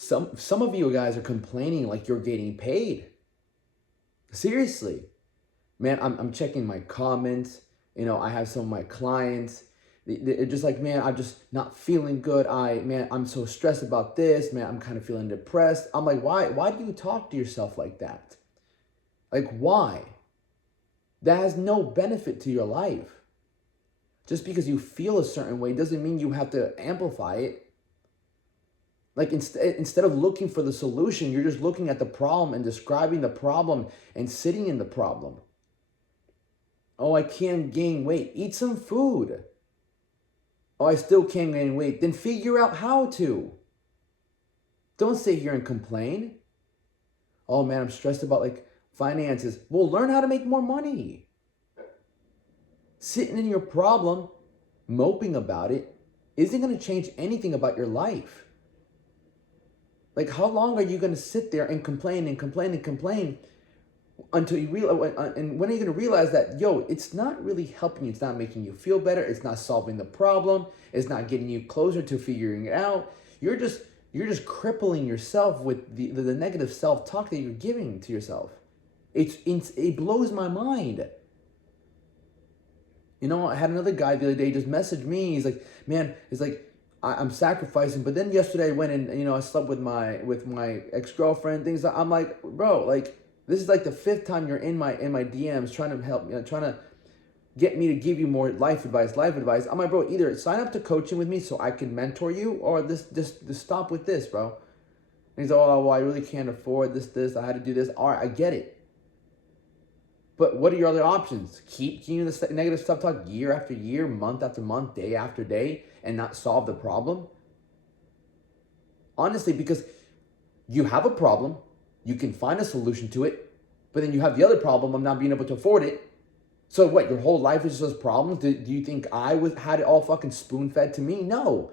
Some of you guys are complaining like you're getting paid. Seriously. Man, I'm checking my comments. I have some of my clients. They're just like, man, I'm just not feeling good. I'm so stressed about this. Man, I'm kind of feeling depressed. I'm like, why? Why do you talk to yourself like that? Like, why? That has no benefit to your life. Just because you feel a certain way doesn't mean you have to amplify it. Like instead of looking for the solution, you're just looking at the problem and describing the problem and sitting in the problem. Oh, I can't gain weight. Eat some food. Oh, I still can't gain weight. Then figure out how to. Don't sit here and complain. Oh man, I'm stressed about like finances. Well, learn how to make more money. Sitting in your problem, moping about it, isn't going to change anything about your life. Like, how long are you going to sit there and complain and complain and complain until you realize? And when are you going to realize that, yo, it's not really helping you. It's not making you feel better. It's not solving the problem. It's not getting you closer to figuring it out. You're just crippling yourself with the negative self-talk that you're giving to yourself. It blows my mind. I had another guy the other day just message me. He's like, man, I'm sacrificing, but then yesterday I went and I slept with my ex-girlfriend. Things like, I'm like, bro, like this is like the fifth time you're in my DMs trying to help me, trying to get me to give you more life advice. I'm like, bro, either sign up to coaching with me so I can mentor you, or just stop with this, bro. And he's like, oh, well, I really can't afford this. I had to do this. All right, I get it. But what are your other options? Keep giving the negative self-talk year after year, month after month, day after day, and not solve the problem? Honestly, because you have a problem, you can find a solution to it, but then you have the other problem of not being able to afford it. So what, your whole life is just problems? Do you think I had it all fucking spoon-fed to me? No.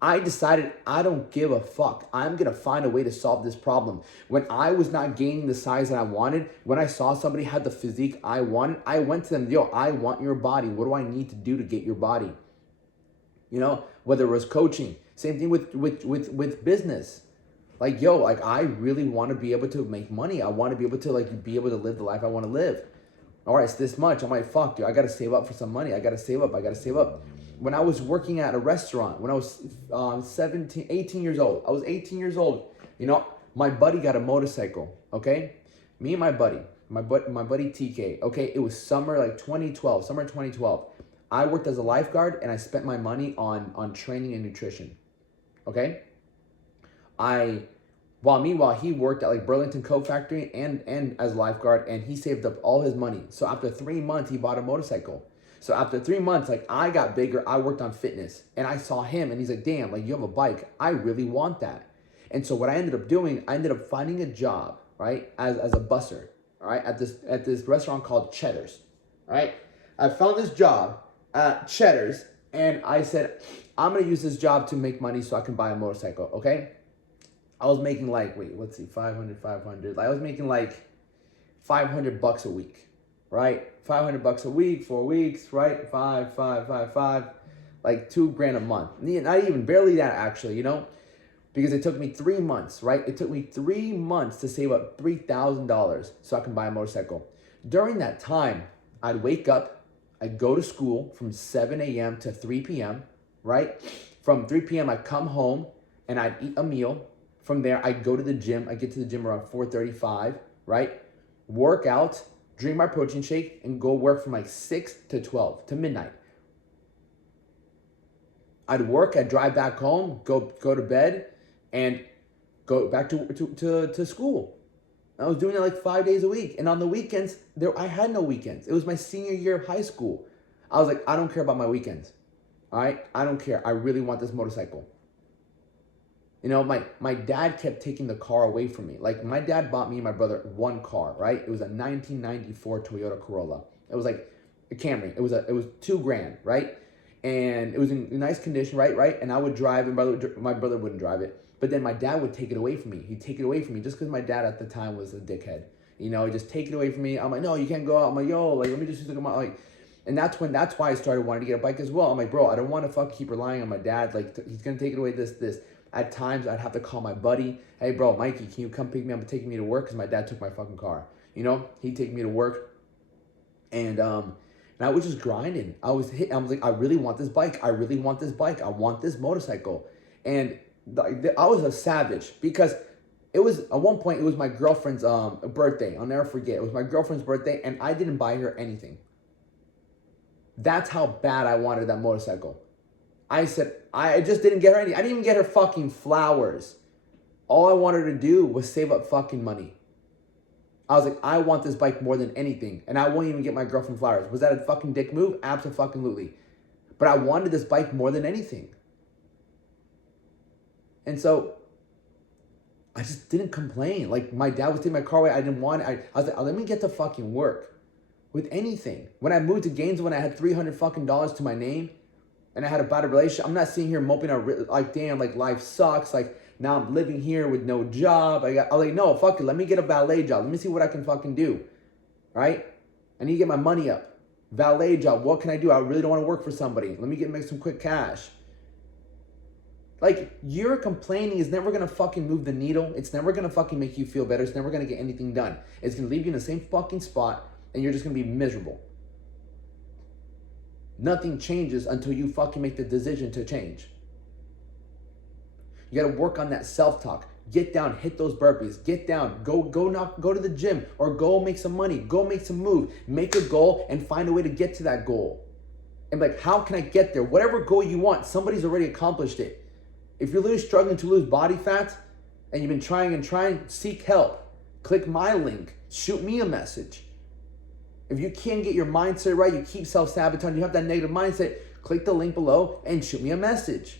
I decided I don't give a fuck. I'm going to find a way to solve this problem. When I was not gaining the size that I wanted, when I saw somebody had the physique I wanted, I went to them, yo, I want your body. What do I need to do to get your body? Whether it was coaching, same thing with business. Like, yo, like I really want to be able to make money. I want to be able to be able to live the life I want to live. All right, it's this much. I'm like, fuck, dude, I got to save up for some money. I got to save up. When I was working at a restaurant, when I was 18 years old, I was 18 years old. My buddy got a motorcycle, okay? Me and my buddy TK, okay? It was summer 2012. I worked as a lifeguard and I spent my money on training and nutrition, okay? Meanwhile, he worked at like Burlington Coat Factory and as a lifeguard, and he saved up all his money. So after 3 months, he bought a motorcycle. So after 3 months, like I got bigger, I worked on fitness, and I saw him, and he's like, damn, like you have a bike. I really want that. And so what I ended up doing, I ended up finding a job, right, as a busser, all right, at this restaurant called Cheddar's, all right. I found this job at Cheddar's, and I said, I'm gonna use this job to make money so I can buy a motorcycle, okay? I was making 500. I was making like $500 a week, right? $500 a week, 4 weeks, right? Five, like $2,000 a month. Not even, barely that actually, because it took me 3 months, right? It took me 3 months to save up $3,000 so I can buy a motorcycle. During that time, I'd wake up, I'd go to school from 7 a.m. to 3 p.m., right? From 3 p.m., I'd come home and I'd eat a meal. From there, I'd go to the gym. I'd get to the gym around 4:35, right? Work out, drink my protein shake, and go work from like 6 to 12 to midnight. I'd work, I'd drive back home, go to bed, and go back to school. I was doing it like 5 days a week. And on the weekends, I had no weekends. It was my senior year of high school. I was like, I don't care about my weekends. All right? I don't care. I really want this motorcycle. My dad kept taking the car away from me. Like, my dad bought me and my brother one car, right? It was a 1994 Toyota Corolla. It was like a Camry. It was $2,000, right? And it was in nice condition, right? And I would drive, and my brother wouldn't drive it. But then my dad would take it away from me. He'd take it away from me just because my dad at the time was a dickhead. He'd just take it away from me. I'm like, no, you can't go out. I'm like, yo, like, let me just look at my, like, and that's why I started wanting to get a bike as well. I'm like, bro, I don't want to keep relying on my dad. Like, he's going to take it away, this. At times, I'd have to call my buddy. Hey, bro, Mikey, can you come pick me up and take me to work? Because my dad took my fucking car. You know, he'd take me to work. And I was just grinding. I was like, I really want this bike. I really want this bike. I want this motorcycle. And I was a savage because it was, at one point, it was my girlfriend's birthday. I'll never forget. It was my girlfriend's birthday, and I didn't buy her anything. That's how bad I wanted that motorcycle. I said, I just didn't get her anything. I didn't even get her fucking flowers. All I wanted her to do was save up fucking money. I was like, I want this bike more than anything, and I won't even get my girlfriend flowers. Was that a fucking dick move? Absolutely. But I wanted this bike more than anything. And so I just didn't complain. Like, my dad was taking my car away. I didn't want it. I was like, let me get to fucking work with anything. When I moved to Gainesville, when I had $300 fucking to my name and I had a bad relationship, I'm not sitting here moping out like, damn, like life sucks. Like, now I'm living here with no job. I was like, no, fuck it. Let me get a valet job. Let me see what I can fucking do. Right? I need to get my money up. Valet job. What can I do? I really don't want to work for somebody. Let me make some quick cash. Like, your complaining is never going to fucking move the needle. It's never going to fucking make you feel better. It's never going to get anything done. It's going to leave you in the same fucking spot, and you're just going to be miserable. Nothing changes until you fucking make the decision to change. You got to work on that self-talk. Get down, hit those burpees. Get down, go to the gym, or go make some money. Go make some move. Make a goal and find a way to get to that goal. And like, how can I get there? Whatever goal you want, somebody's already accomplished it. If you're literally struggling to lose body fat and you've been trying, seek help. Click my link. Shoot me a message. If you can't get your mindset right, you keep self-sabotaging, you have that negative mindset, click the link below and shoot me a message.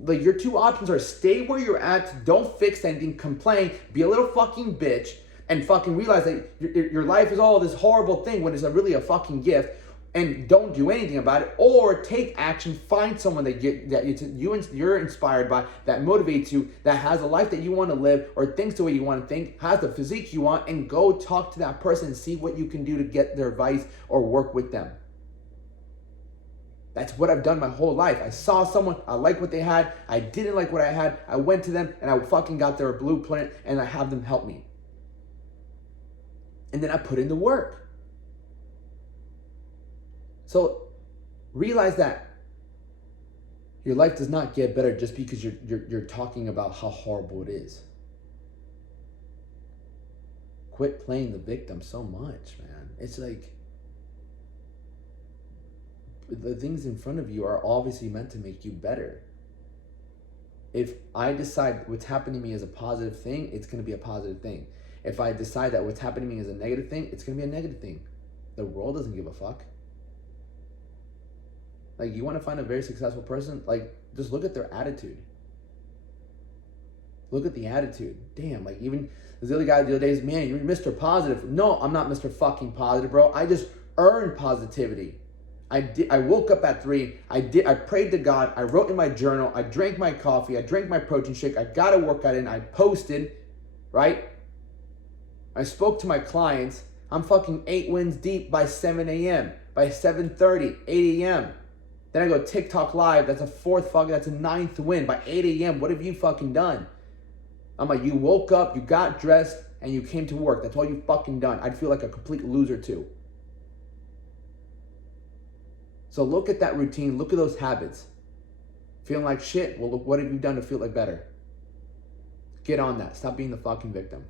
Like, your two options are stay where you're at, don't fix anything, complain, be a little fucking bitch, and fucking realize that your life is all this horrible thing when it's really a fucking gift, and don't do anything about it, or take action, find someone that you're inspired by, that motivates you, that has a life that you want to live, or thinks the way you want to think, has the physique you want, and go talk to that person and see what you can do to get their advice or work with them. That's what I've done my whole life. I saw someone, I liked what they had, I didn't like what I had, I went to them and I fucking got their blueprint and I have them help me. And then I put in the work. So realize that your life does not get better just because you're talking about how horrible it is. Quit playing the victim so much, man. It's like, the things in front of you are obviously meant to make you better. If I decide what's happening to me is a positive thing, it's going to be a positive thing. If I decide that what's happening to me is a negative thing, it's going to be a negative thing. The world doesn't give a fuck. Like, you want to find a very successful person? Like, just look at their attitude. Look at the attitude. Damn, like, even this other guy the other day is, man, you're Mr. Positive. No, I'm not Mr. fucking Positive, bro. I just earned positivity. I woke up at 3. I prayed to God. I wrote in my journal. I drank my coffee. I drank my protein shake. I got a workout in. I posted, right? I spoke to my clients. I'm fucking 8 wins deep by 7 a.m. By 7:30, 8 a.m. Then I go TikTok live. That's a 9th win by 8 a.m. What have you fucking done? I'm like, you woke up, you got dressed, and you came to work. That's all you fucking done. I'd feel like a complete loser too. So look at that routine. Look at those habits. Feeling like shit? Well, look, what have you done to feel like better? Get on that. Stop being the fucking victim.